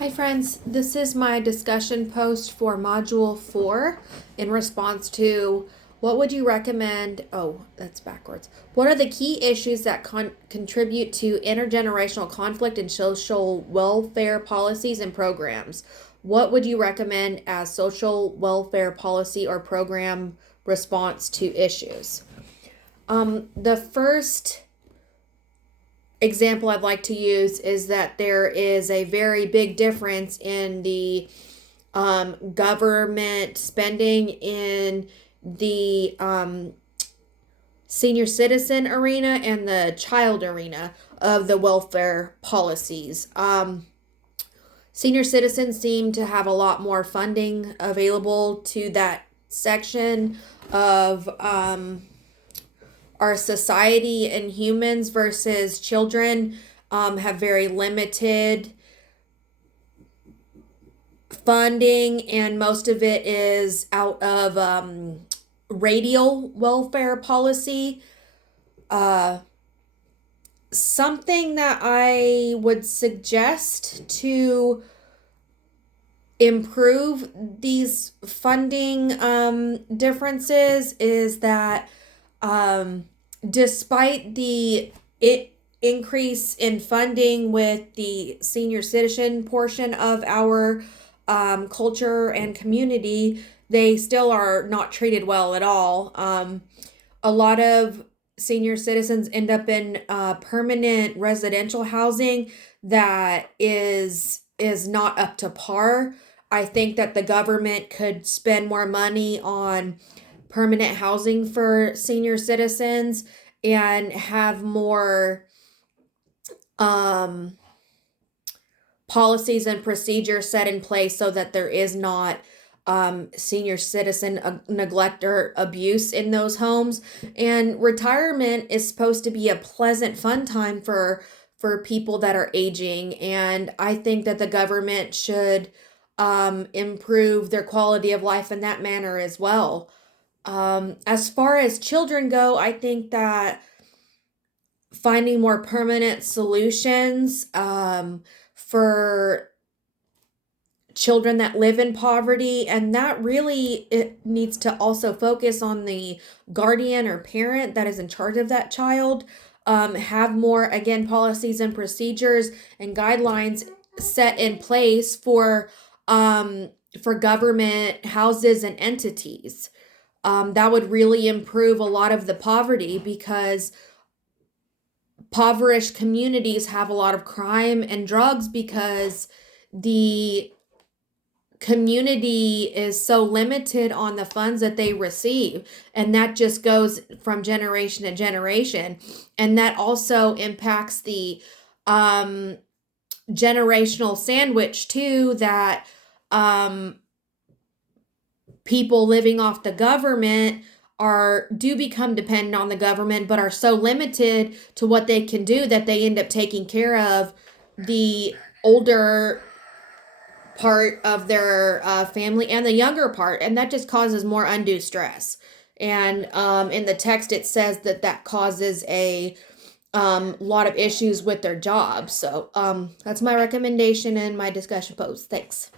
Hi friends, this is my discussion post for Module 4 in response to what would you recommend? Oh, that's backwards. What are the key issues that contribute to intergenerational conflict in social welfare policies and programs? What would you recommend as social welfare policy or program response to issues? The first example I'd like to use is that there is a very big difference in the government spending in the senior citizen arena and the child arena of the welfare policies. Senior citizens seem to have a lot more funding available to that section of our society, and humans versus children have very limited funding, and most of it is out of radial welfare policy. Something that I would suggest to improve these funding differences is that despite the increase in funding with the senior citizen portion of our culture and community, they still are not treated well at all. A lot of senior citizens end up in permanent residential housing that is not up to par. I think that the government could spend more money on permanent housing for senior citizens and have more policies and procedures set in place so that there is not senior citizen neglect or abuse in those homes. And retirement is supposed to be a pleasant, fun time for people that are aging. And I think that the government should improve their quality of life in that manner as well. As far as children go, I think that finding more permanent solutions for children that live in poverty, and that really it needs to also focus on the guardian or parent that is in charge of that child. Have more, again, policies and procedures and guidelines set in place for government houses and entities. That would really improve a lot of the poverty, because impoverished communities have a lot of crime and drugs because the community is so limited on the funds that they receive, and that just goes from generation to generation, and that also impacts the generational sandwich too, that people living off the government do become dependent on the government, but are so limited to what they can do that they end up taking care of the older part of their family and the younger part, and that just causes more undue stress. And in the text it says that that causes a lot of issues with their jobs. So that's my recommendation and my discussion post. Thanks.